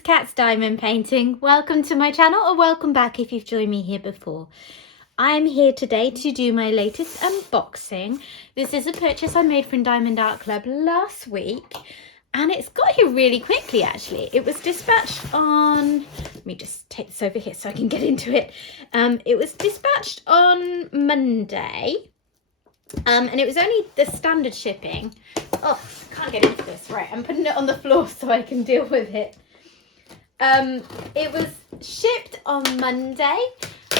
name's Cat's Diamond Painting. Welcome to my channel, or welcome back if you've joined me here before. I'm here today to do my latest unboxing. This is a purchase I made from Diamond Art Club last week, and it's got here really quickly actually. It was dispatched on, let me just take this over here so I can get into it. It was dispatched on Monday, and it was only the standard shipping. Oh, I can't get into this. Right, I'm putting it on the floor so I can deal with it. It was shipped on Monday,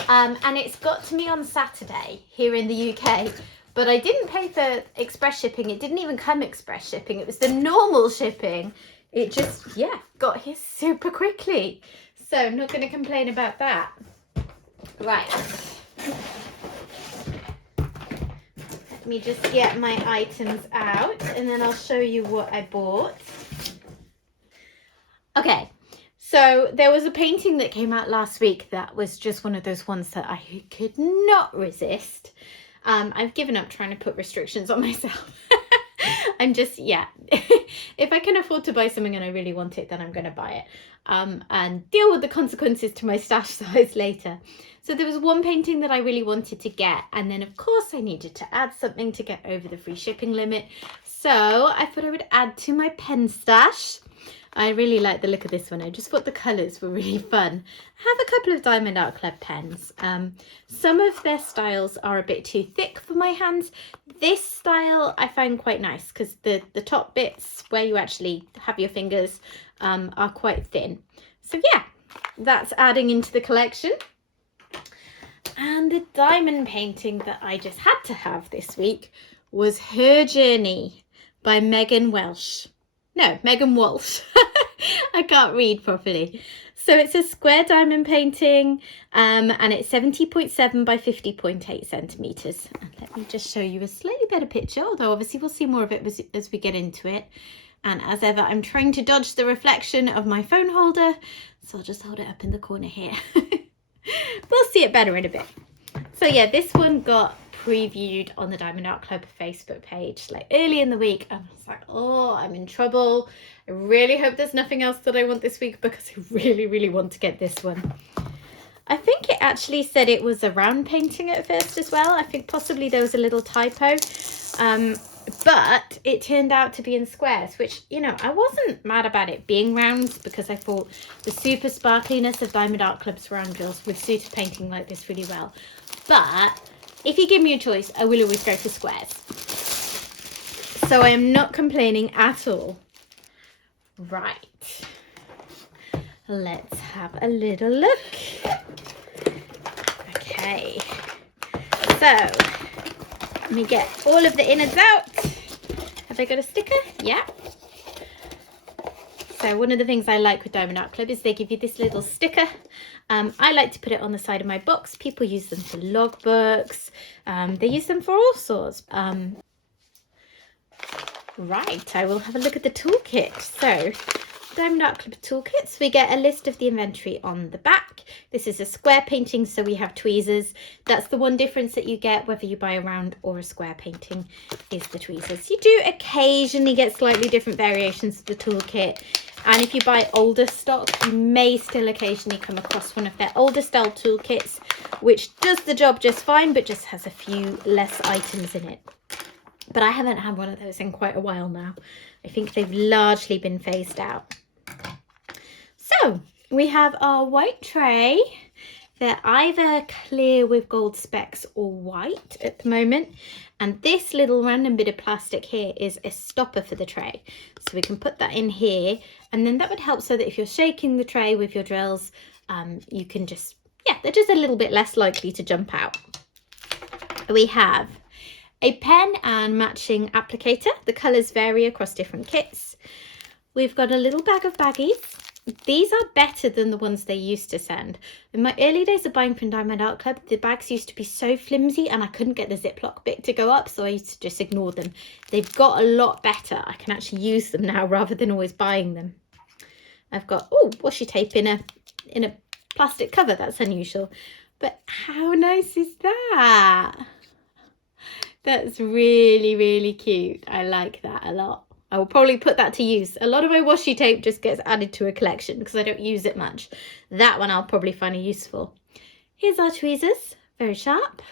and it's got to me on Saturday here in the UK. But I didn't pay for express shipping. It didn't even come express shipping. It was the normal shipping. It just, yeah, got here super quickly. So I'm not going to complain about that. Right. Let me just get my items out and then I'll show you what I bought. Okay, so there was a painting that came out last week that was just one of those ones that I could not resist. I've given up trying to put restrictions on myself. I'm just, yeah, if I can afford to buy something and I really want it, then I'm going to buy it, and deal with the consequences to my stash size later. So there was one painting that I really wanted to get, and then of course I needed to add something to get over the free shipping limit. So I thought I would add to my pen stash. I really like the look of this one. I just thought the colours were really fun. I have a couple of Diamond Art Club pens. Some of their styles are a bit too thick for my hands. This style I find quite nice because the top bits where you actually have your fingers are quite thin. So yeah, that's adding into the collection. And the diamond painting that I just had to have this week was Her Journey by Megan Walsh. No, Megan Walsh. I can't read properly. So it's a square diamond painting, and it's 70.7 by 50.8 centimetres. And let me just show you a slightly better picture, although obviously we'll see more of it as we get into it. And as ever, I'm trying to dodge the reflection of my phone holder, so I'll just hold it up in the corner here. We'll see it better in a bit. So yeah, this one got previewed on the Diamond Art Club Facebook page like early in the week, and I was like, oh, I'm in trouble. I really hope there's nothing else that I want this week because I really want to get this one. I think it actually said it was a round painting at first as well. I think possibly there was a little typo, but it turned out to be in squares, which, you know, I wasn't mad about it being round because I thought the super sparkliness of Diamond Art Club's round drills would suit a painting like this really well. But if you give me a choice, I will always go for squares. So I am not complaining at all. Right. Let's have a little look. Okay. So let me get all of the innards out. Have I got a sticker? Yeah. So one of the things I like with Diamond Art Club is they give you this little sticker. I like to put it on the side of my box. People use them for logbooks. They use them for all sorts. Right, I will have a look at the toolkit. So, Diamond Art Club toolkits, we get a list of the inventory on the back. This is a square painting, so we have tweezers. That's the one difference that you get whether you buy a round or a square painting, is the tweezers. You do occasionally get slightly different variations of the toolkit. And if you buy older stock, you may still occasionally come across one of their older style toolkits, which does the job just fine, but just has a few less items in it. But I haven't had one of those in quite a while now. I think they've largely been phased out. So we have our white tray. They're either clear with gold specks or white at the moment. And this little random bit of plastic here is a stopper for the tray. So we can put that in here, and then that would help so that if you're shaking the tray with your drills, you can just, yeah, they're just a little bit less likely to jump out. We have a pen and matching applicator. The colours vary across different kits. We've got a little bag of baggies. These are better than the ones they used to send. In my early days of buying from Diamond Art Club, the bags used to be so flimsy and I couldn't get the Ziploc bit to go up, so I used to just ignore them. They've got a lot better. I can actually use them now rather than always buying them. I've got, oh, washi tape in a plastic cover. That's unusual. But how nice is that? That's really cute. I like that a lot. I will probably put that to use. A lot of my washi tape just gets added to a collection because I don't use it much. That one I'll probably find useful. Here's our tweezers, very sharp.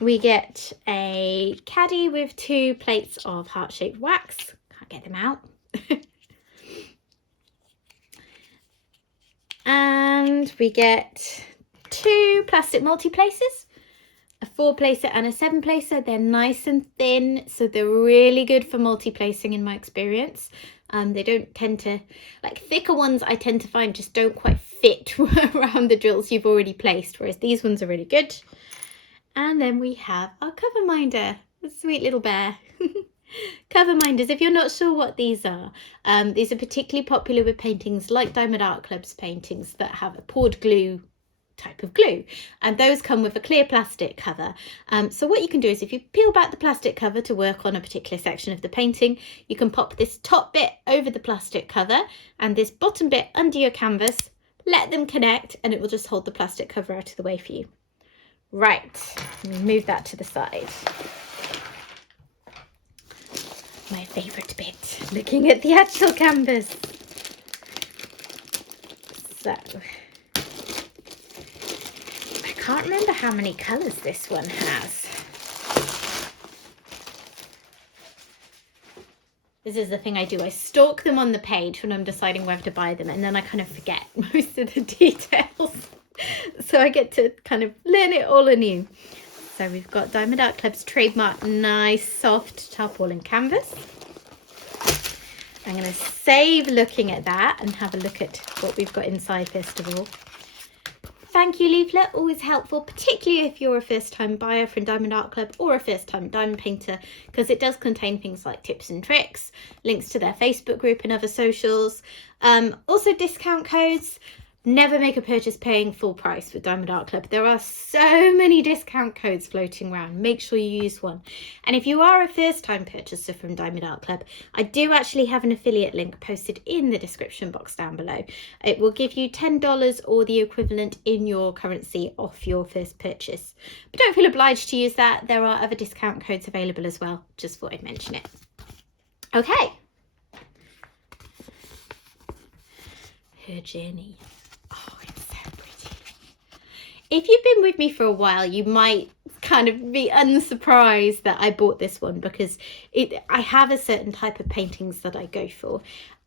We get a caddy with 2 plates of heart-shaped wax. Can't get them out. And we get 2 plastic multi-places, a 4-placer and a 7-placer. They're nice and thin, so they're really good for multi-placing in my experience. They don't tend to, like thicker ones I tend to find just don't quite fit around the drills you've already placed, whereas these ones are really good. And then we have our cover minder, a sweet little bear. Cover minders, if you're not sure what these are particularly popular with paintings like Diamond Art Club's paintings that have a poured glue type of glue, and those come with a clear plastic cover. So what you can do is if you peel back the plastic cover to work on a particular section of the painting, you can pop this top bit over the plastic cover and this bottom bit under your canvas, let them connect, and it will just hold the plastic cover out of the way for you. Right, move that to the side. My favourite bit, looking at the actual canvas. So, I can't remember how many colours this one has. This is the thing I do. I stalk them on the page when I'm deciding whether to buy them, and then I kind of forget most of the details. So I get to kind of learn it all anew. So we've got Diamond Art Club's trademark nice soft tarpaulin canvas. I'm going to save looking at that and have a look at what we've got inside first of all. Thank you leaflet, always helpful, particularly if you're a first-time buyer from Diamond Art Club or a first-time diamond painter, because it does contain things like tips and tricks, links to their Facebook group and other socials, also discount codes. Never make a purchase paying full price with Diamond Art Club. There are so many discount codes floating around. Make sure you use one. And if you are a first-time purchaser from Diamond Art Club, I do actually have an affiliate link posted in the description box down below. It will give you $10 or the equivalent in your currency off your first purchase. But don't feel obliged to use that. There are other discount codes available as well. Just thought I'd mention it. Okay. Her journey. Oh, it's so pretty. If you've been with me for a while, you might kind of be unsurprised that I bought this one, because I have a certain type of paintings that I go for.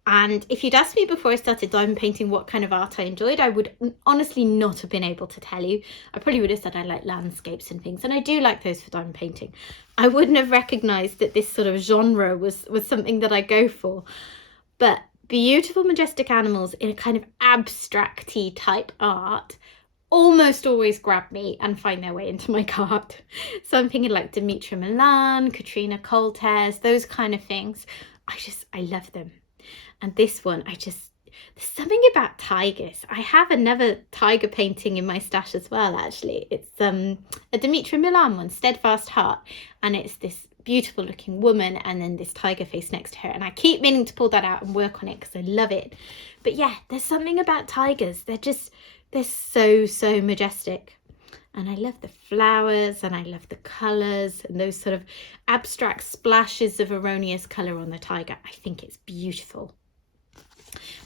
And if you'd asked me before I started diamond painting what kind of art I enjoyed, I would honestly not have been able to tell you. I probably would have said I like landscapes and things, and I do like those for diamond painting. I wouldn't have recognised that this sort of genre was something that I go for. But beautiful, majestic animals in a kind of abstract-y type art almost always grab me and find their way into my cart. So I'm thinking like Demetra Milan, Katrina Colters, those kind of things. I love them. And this one, there's something about tigers. I have another tiger painting in my stash as well, actually. It's a Demetra Milan one, Steadfast Heart, and it's this beautiful looking woman and then this tiger face next to her, and I keep meaning to pull that out and work on it because I love it. But yeah, there's something about tigers. They're so majestic, and I love the flowers and I love the colors and those sort of abstract splashes of erroneous color on the tiger. I think it's beautiful.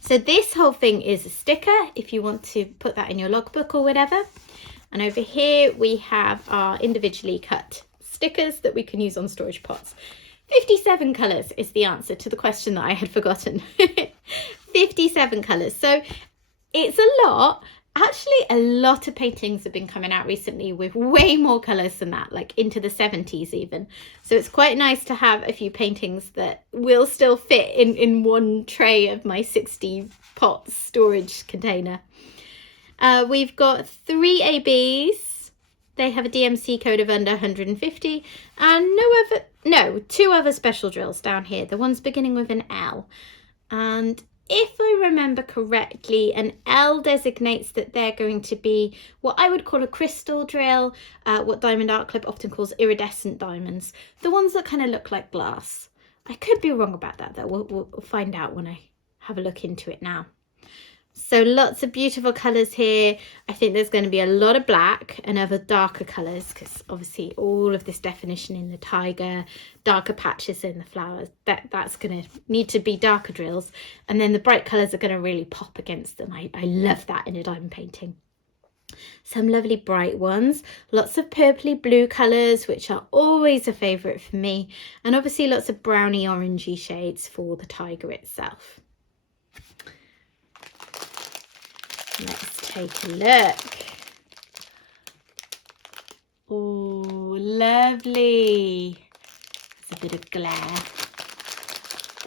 So this whole thing is a sticker if you want to put that in your logbook or whatever. And over here we have our individually cut stickers that we can use on storage pots. 57 colours is the answer to the question that I had forgotten. 57 colours. So it's a lot. Actually, a lot of paintings have been coming out recently with way more colours than that, like into the 70s even. So it's quite nice to have a few paintings that will still fit in one tray of my 60 pot storage container. We've got 3 ABs. They have a DMC code of under 150 and 2 other special drills down here. The ones beginning with an L. And if I remember correctly, an L designates that they're going to be what I would call a crystal drill, what Diamond Art Club often calls iridescent diamonds, the ones that kind of look like glass. I could be wrong about that though. We'll find out when I have a look into it now. So lots of beautiful colours here. I think there's going to be a lot of black and other darker colours, because obviously all of this definition in the tiger, darker patches in the flowers, that's going to need to be darker drills. And then the bright colours are going to really pop against them. I love that in a diamond painting. Some lovely bright ones, lots of purpley blue colours, which are always a favourite for me. And obviously lots of browny orangey shades for the tiger itself. Let's take a look. Oh, lovely. There's a bit of glare,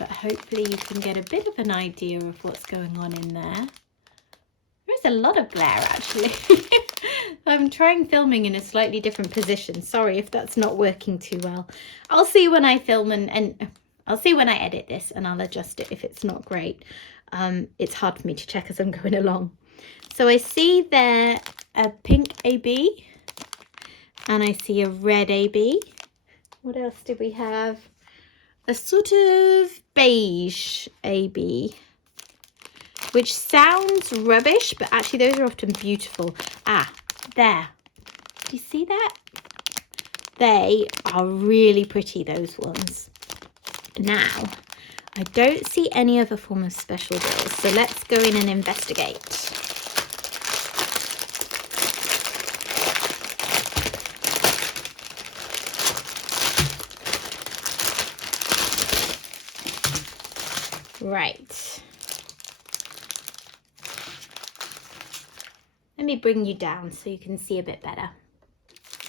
but hopefully you can get a bit of an idea of what's going on in there. There's a lot of glare actually. I'm trying filming in a slightly different position. Sorry if that's not working too well. I'll see when I film and I'll see when I edit this, and I'll adjust it if it's not great. It's hard for me to check as I'm going along. So I see there a pink AB, and I see a red AB. What else did we have? A sort of beige AB, which sounds rubbish, but actually those are often beautiful. Ah, there. Do you see that? They are really pretty, those ones. Now, I don't see any other form of special drills, so let's go in and investigate. Right. Let me bring you down so you can see a bit better.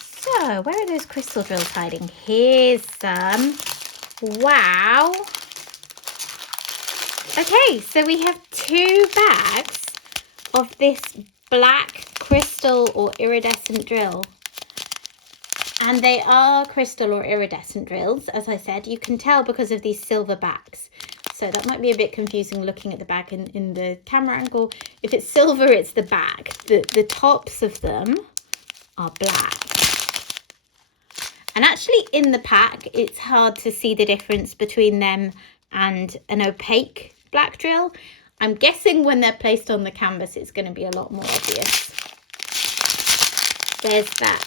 So, where are those crystal drills hiding? Here's some. Wow. Okay, so we have 2 bags of this black crystal or iridescent drill. And they are crystal or iridescent drills, as I said. You can tell because of these silver backs. So that might be a bit confusing looking at the back in the camera angle. If it's silver, it's the back. The tops of them are black. And actually in the pack, it's hard to see the difference between them and an opaque black drill. I'm guessing when they're placed on the canvas, it's going to be a lot more obvious. There's that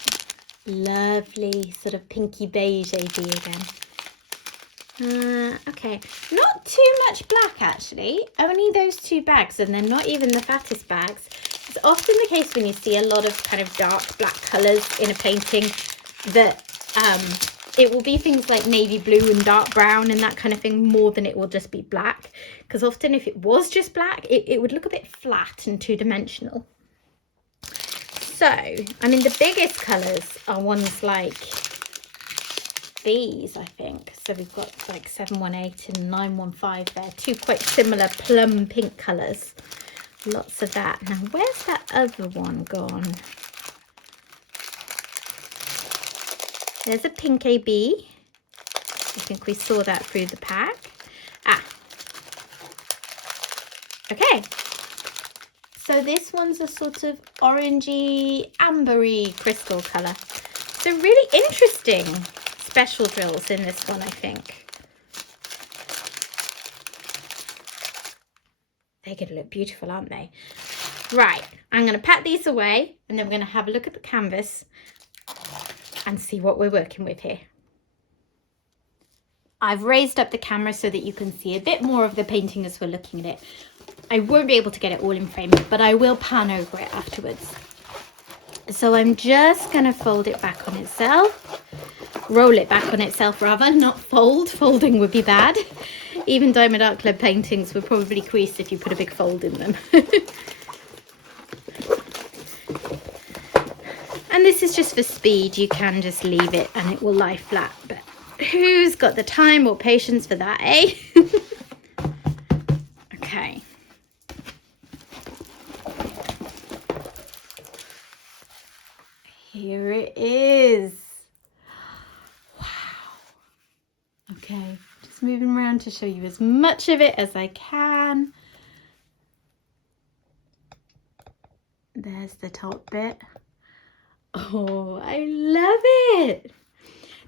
lovely sort of pinky beige AB again. Okay, not too much black actually, only those 2 bags, and they're not even the fattest bags. It's often the case when you see a lot of kind of dark black colours in a painting that it will be things like navy blue and dark brown and that kind of thing more than it will just be black, because often if it was just black it would look a bit flat and two-dimensional. So, I mean, the biggest colours are ones like these, I think. So we've got like 718 and 915 there, 2 quite similar plum pink colours. Lots of that. Now, where's that other one gone? There's a pink AB. I think we saw that through the pack. Ah. Okay. So this one's a sort of orangey, ambery crystal colour. So really interesting special drills in this one, I think. They're going to look beautiful, aren't they? Right, I'm going to pat these away and then we're going to have a look at the canvas and see what we're working with here. I've raised up the camera so that you can see a bit more of the painting as we're looking at it. I won't be able to get it all in frame, but I will pan over it afterwards. So I'm just going to fold it back on itself. Roll it back on itself rather, not fold. Folding would be bad. Even Diamond Art Club paintings would probably crease if you put a big fold in them. And this is just for speed. You can just leave it and it will lie flat. But who's got the time or patience for that, eh? Okay. Here it is. Wow. Okay, just moving around to show you as much of it as I can. There's the top bit. Oh, I love it.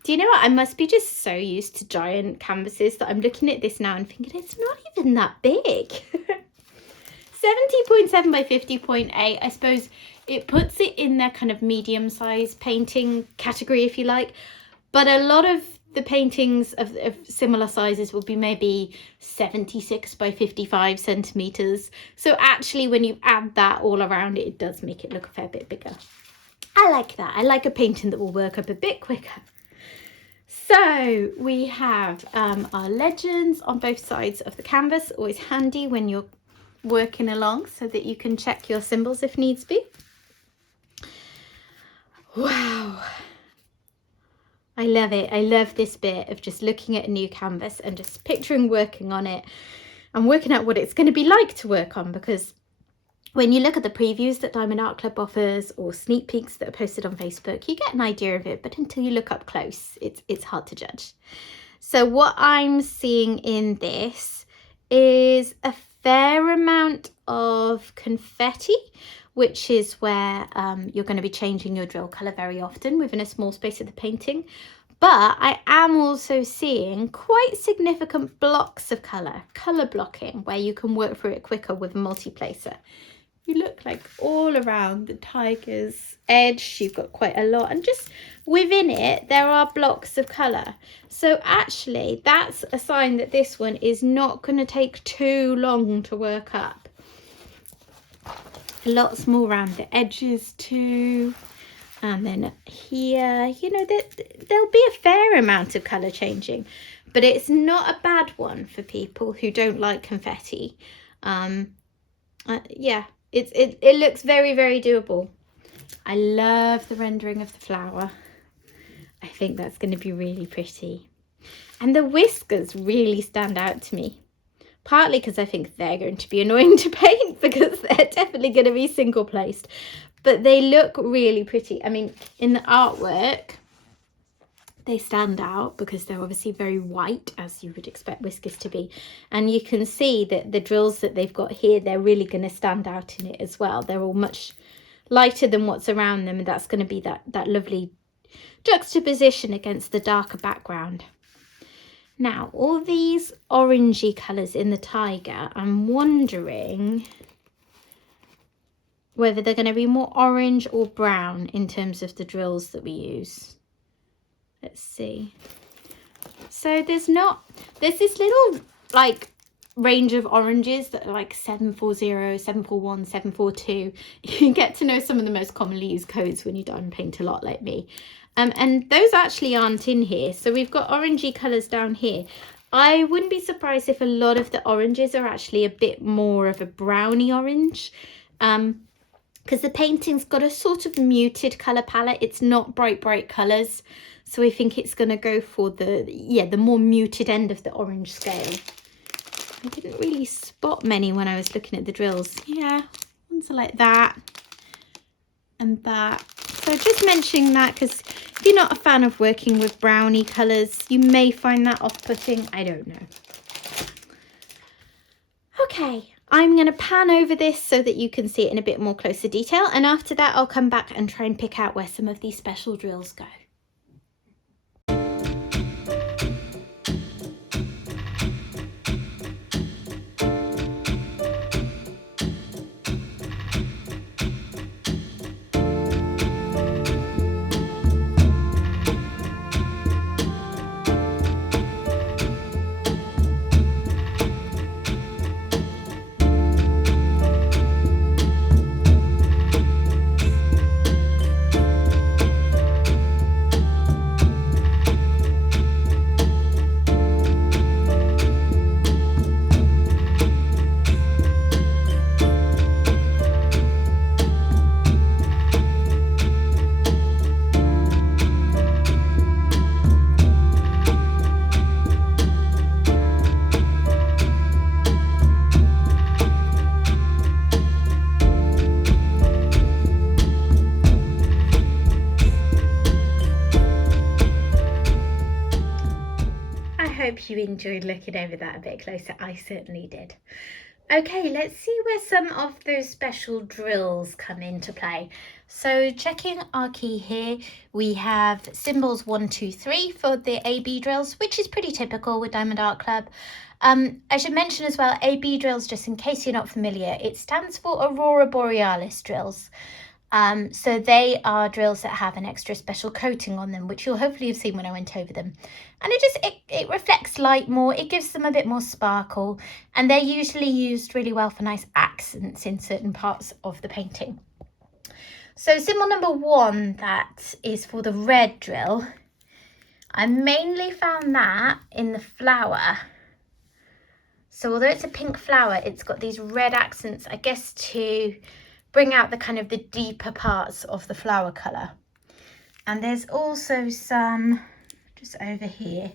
Do you know what? I must be just so used to giant canvases that I'm looking at this now and thinking it's not even that big. 70.7 by 50.8, I suppose it puts it in their kind of medium size painting category, if you like. But a lot of the paintings of similar sizes will be maybe 76 by 55 centimeters. So actually, when you add that all around it, it does make it look a fair bit bigger. I like that. I like a painting that will work up a bit quicker. So we have our legends on both sides of the canvas, always handy when you're working along so that you can check your symbols if needs be. Wow. I love it. I love this bit of just looking at a new canvas and just picturing working on it and working out what it's going to be like to work on, because when you look at the previews that Diamond Art Club offers or sneak peeks that are posted on Facebook, you get an idea of it, but until you look up close, it's hard to judge. So what I'm seeing in this is a fair amount of confetti, which is where you're going to be changing your drill colour very often within a small space of the painting. But I am also seeing quite significant blocks of colour blocking, where you can work through it quicker with a multi-placer. You look like all around the tiger's edge, you've got quite a lot, and just within it there are blocks of colour. So actually that's a sign that this one is not going to take too long to work up. Lots more around the edges too, and then here, you know, there'll be a fair amount of colour changing, but it's not a bad one for people who don't like confetti. Yeah. It looks very, very doable. I love the rendering of the flower. I think that's going to be really pretty. And the whiskers really stand out to me. Partly because I think they're going to be annoying to paint, because they're definitely going to be single placed. But they look really pretty. I mean, in the artwork, they stand out because they're obviously very white, as you would expect whiskers to be. And you can see that the drills that they've got here, they're really going to stand out in it as well. They're all much lighter than what's around them, and that's going to be that lovely juxtaposition against the darker background. Now, all these orangey colours in the tiger, I'm wondering whether they're going to be more orange or brown in terms of the drills that we use. Let's see. So there's this little like range of oranges that are like 740, 741, 742. You get to know some of the most commonly used codes when you diamond paint a lot like me. And those actually aren't in here. So we've got orangey colours down here. I wouldn't be surprised if a lot of the oranges are actually a bit more of a browny orange. Because the painting's got a sort of muted colour palette. It's not bright colours. So I think it's going to go for the more muted end of the orange scale. I didn't really spot many when I was looking at the drills. Yeah, ones are like that and that. So just mentioning that, because if you're not a fan of working with browny colours, you may find that off-putting. I don't know. Okay, I'm going to pan over this so that you can see it in a bit more closer detail. And after that, I'll come back and try and pick out where some of these special drills go. Hope you enjoyed looking over that a bit closer. I certainly did. Okay, let's see where some of those special drills come into play. So checking our key here, we have symbols 1, 2, 3 for the AB drills, which is pretty typical with Diamond Art Club. I should mention as well, AB drills, just in case you're not familiar, it stands for Aurora Borealis drills. So they are drills that have an extra special coating on them, which you'll hopefully have seen when I went over them. And it reflects light more, it gives them a bit more sparkle, and they're usually used really well for nice accents in certain parts of the painting. So symbol number 1, that is for the red drill. I mainly found that in the flower. So although it's a pink flower, it's got these red accents, I guess, to bring out the kind of the deeper parts of the flower colour. And there's also some just over here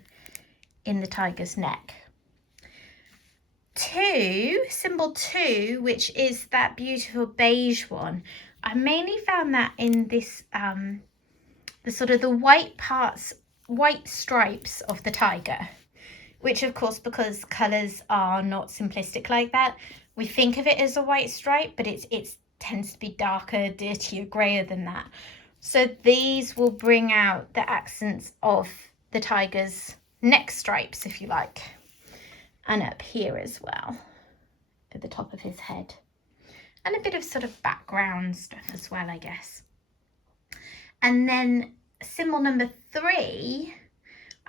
in the tiger's neck. Symbol 2, which is that beautiful beige one, I mainly found that in this, the sort of the white stripes of the tiger, which of course, because colours are not simplistic like that, we think of it as a white stripe, but it tends to be darker, dirtier, greyer than that. So these will bring out the accents of the tiger's neck stripes, if you like, and up here as well, at the top of his head. And a bit of sort of background stuff as well, I guess. And then symbol number 3,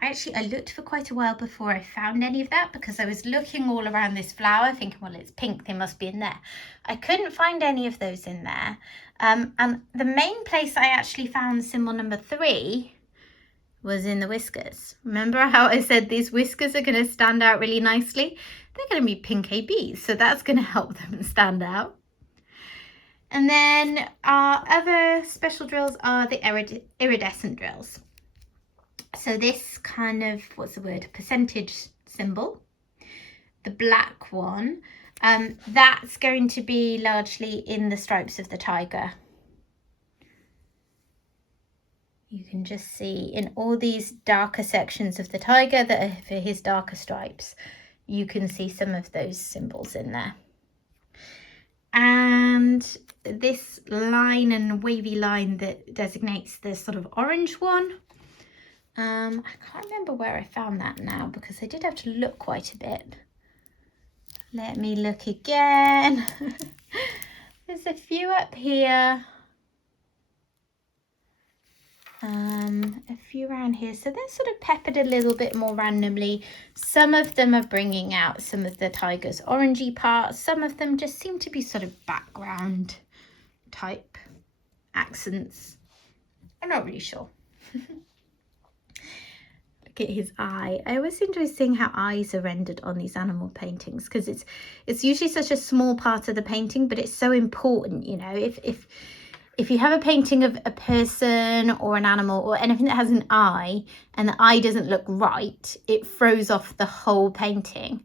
I looked for quite a while before I found any of that, because I was looking all around this flower thinking, well, it's pink, they must be in there. I couldn't find any of those in there. And the main place I actually found symbol number 3 was in the whiskers. Remember how I said these whiskers are going to stand out really nicely? They're going to be pink ABs, so that's going to help them stand out. And then our other special drills are the iridescent drills. So this kind of, what's the word, percentage symbol, the black one, that's going to be largely in the stripes of the tiger. You can just see in all these darker sections of the tiger that are for his darker stripes, you can see some of those symbols in there. And this line and wavy line that designates the sort of orange one, I can't remember where I found that now, because I did have to look quite a bit. Let me look again. There's a few up here. A few around here, so they're sort of peppered a little bit more randomly. Some of them are bringing out some of the tiger's orangey parts, some of them just seem to be sort of background type accents. I'm not really sure. Look at his eye. I always enjoy seeing how eyes are rendered on these animal paintings, because it's usually such a small part of the painting, but it's so important, you know. If you have a painting of a person or an animal or anything that has an eye and the eye doesn't look right, it throws off the whole painting.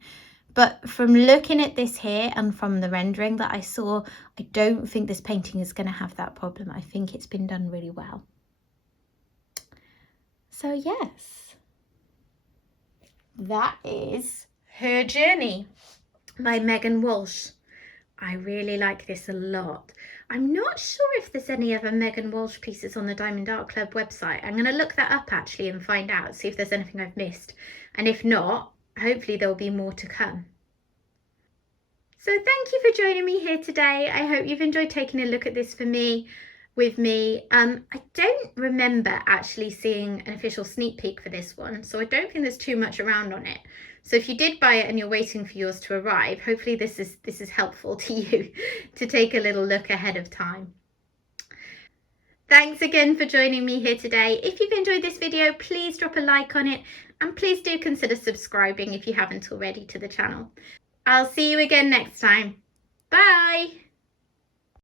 But from looking at this here and from the rendering that I saw, I don't think this painting is going to have that problem. I think it's been done really well. So yes, that is Her Journey by Megan Walsh. I really like this a lot. I'm not sure if there's any other Megan Walsh pieces on the Diamond Art Club website. I'm going to look that up actually and find out, see if there's anything I've missed. And if not, hopefully there'll be more to come. So thank you for joining me here today. I hope you've enjoyed taking a look at this with me. I don't remember actually seeing an official sneak peek for this one, so I don't think there's too much around on it. So if you did buy it and you're waiting for yours to arrive, hopefully this is helpful to you to take a little look ahead of time. Thanks again for joining me here today. If you've enjoyed this video, please drop a like on it, and please do consider subscribing if you haven't already to the channel. I'll see you again next time. Bye!